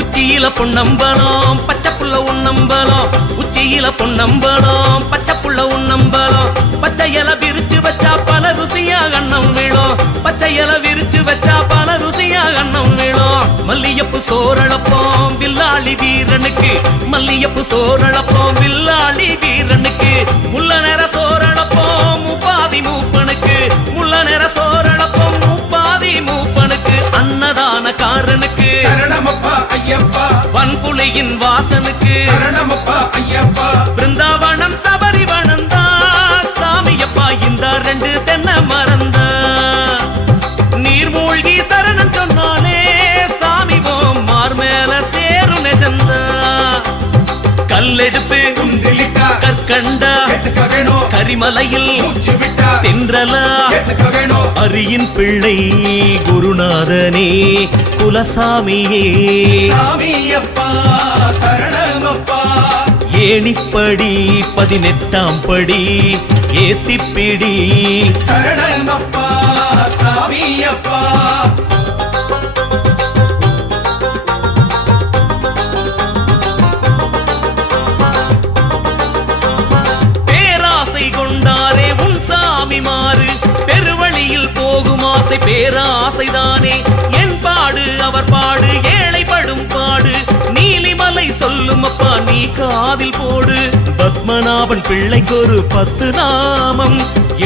உச்சியில பொன்னம்பலம் பச்சை புள்ள உன்னம்பலம் உச்சியில பொன்னம்பலம் பச்சை புள்ள உன்னம்பலம் பச்சை இலை விரிச்சு வச்சா பல ருசியா அன்னம் விழும் பச்சை இலை விரிச்சு வச்சா பல ருசியா அன்னம் விழும் மல்லியப்பு சோறளப்போம் வில்லாளி வீரனுக்கு மல்லியப்பு சோறளப்போம் வில்லாளி வீரனுக்கு முள்ள நேர சோறளப்போம் முப்பாதி மூப்பனுக்கு முள்ள நேர சோறளப்போம் முப்பாதி மூப்பனுக்கு அன்னதான காரனுக்கு சரணமப்பா ஐயப்பா வன்புலியின் வாசனுக்கு சரணமப்பா ஐயப்பா பிருந்தாவனம் சபரி வனந்தா சாமியப்பா இந்த ரெண்டு தென்னை மறந்தா நீர்மூழ்கி சரணம் சொன்னாலே சாமி ஓம் மார் மேல சேரு நெஜந்தா கல்லெடுத்து குந்திலிட்டா கற்கண்டா எதுக்க வேணும் கரிமலையில் மூச்சு விட்டா தென்றலா எதுக்க வேணும் அரியின் பிள்ளை குருநாதனே குலசாமியே சாமியப்பா சரணமப்பா ஏணிப்படி 18ஆம் படி ஏத்திப்பிடி சரணமப்பா சாமியப்பா பேராசை கொண்டாரே உன் சாமி மாறு பெருவழியில் போகும் ஆசை பேராசைதானே என் பாடு அவர் பாடு ஏழைப்படும் பாடு நீலிமலை சொல்லும் அப்பா நீ காதில் போடு பத்மநாபன் பிள்ளைக்கு ஒரு 10 நாமம்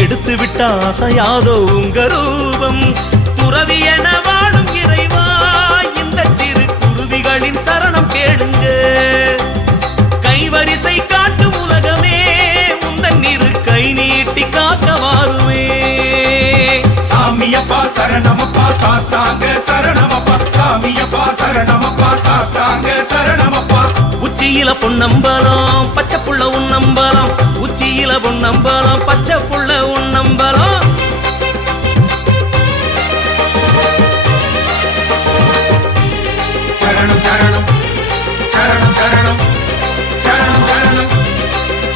எடுத்து விட்ட அசையாதோ உங்க ரூபம் துறவி என வாழும் இறைவா இந்த சிறு குருவிகளின் சரணம் கேளுங்க கைவரிசை காட்டும் உலகமே உந்தன் இரு கை நீட்டி காக்க வாருவே சாமியப்பா சரணமப்பா சாஸ்தாங்க சரணமப்பா சாமியப்பா சரணமப்பா சாஸ்தாங்க சரணமப்பா உச்சியில பொன்னம்பலம் பச்சை புள்ள உன்னம்பலம் உச்சியில பொன்னம்பலம் பச்சை புள்ள உன்னம்பலம் சரணம் சரணம் சரணம் சரணம் சரணம் சரணம்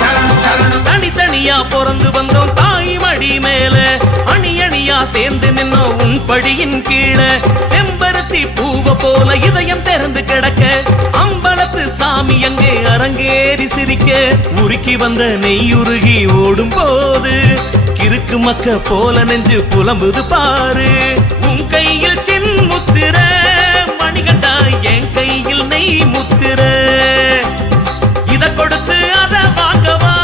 சரணம் சரணம் தனித்தனியா பிறந்து வந்தோம் தாய் மடி மேல அணி அணியா சேர்ந்து நின்னோம் உன் படியின் கீழே செம்பருத்தி பூவ போல இதயம் திறந்து கிடக்க அம்பலத்து சாமி அங்கே அரங்கேறி சிரிக்க உருக்கி வந்த நெய்யுருகி ஓடும் போது கிறுக்கு மக்க போல நெஞ்சு புலம்புது பாரு உன் கையில் சின்முத்திர மணிகண்டா என் கையில் நெய் முத்திர இத கொடுத்து அத வாங்கவா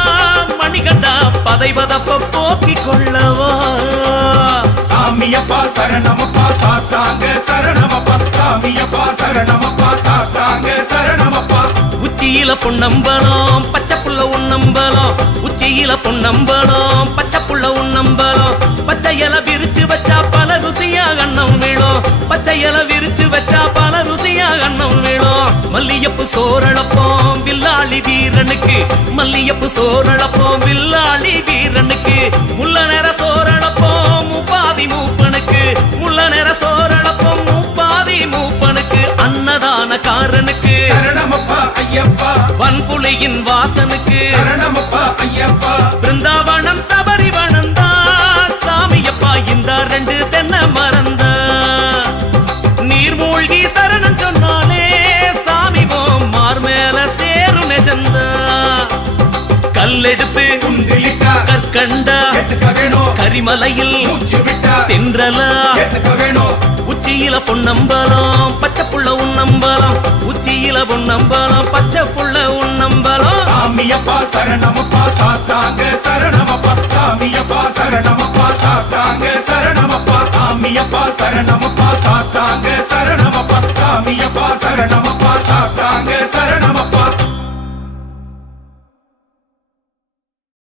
மணிகண்டா பதைவதப்ப போக்கிக் கொள்ளவா சாமியப்பா சரணமப்பா சாஸ்தாங்க சரணமப்பா சாமியப்பா சரணமப்பா சாஸ்தாங்க சரணமப்பா உச்சியில பொன்னம்பலம் பச்சை புள்ள உன்னம்பலம் உச்சியில பொன்னம்பலம் பச்சை புள்ள உன்னம்பலம் பச்சை இலை விரிச்சு வச்சா பல ருசியா அன்னம் விழும் பச்சை இலை விரிச்சு வச்சா பல ருசியா அன்னம் விழும் மல்லியப்பு சோறளப்போம் வில்லாளி வீரனுக்கு மல்லியப்பு சோறளப்போம் வில்லாளி வீரனுக்கு முள்ள நேர சோறளப்போம் முப்பாதி மூப்பனுக்கு முள்ள நேர சோறளப்போம் முப்பாதி மூப்பனுக்கு அன்னதான காரனுக்கு சரணமப்பா ஐயப்பா வன்புலியின் வாசனுக்கு சரணமப்பா ஐயப்பா பிருந்தாவனம் சபரி வனந்தா சாமியப்பா இந்த ரெண்டு தென்னை மறந்தா நீர்மூழ்கி சரணம் சொன்னாலே சாமி ஓம் மார் மேல சேரு நெஜந்தா கல்லெடுத்து குந்திலிட்டா கற்கண்டா எதுக்க வேணும் கரிமலையில் மூச்சு விட்டா தென்றலா எதுக்க வேணும் உச்சியில பொன்னம்பலம் பச்சை புள்ள உன்னம்பலம் உச்சியில பொன்னம்பலம் பச்சை புள்ள உன்னம்பலம் சாமியப்பா சரணமப்பா சாஸ்தாங்க சரணமப்பா சாமியப்பா சரணமப்பா சாஸ்தாங்க சரணமப்பா சாமியப்பா சரணமப்பா சாஸ்தாங்க சரணமப்பா சாமியப்பா சரணமப்பா சாஸ்தாங்க சரணமப்பா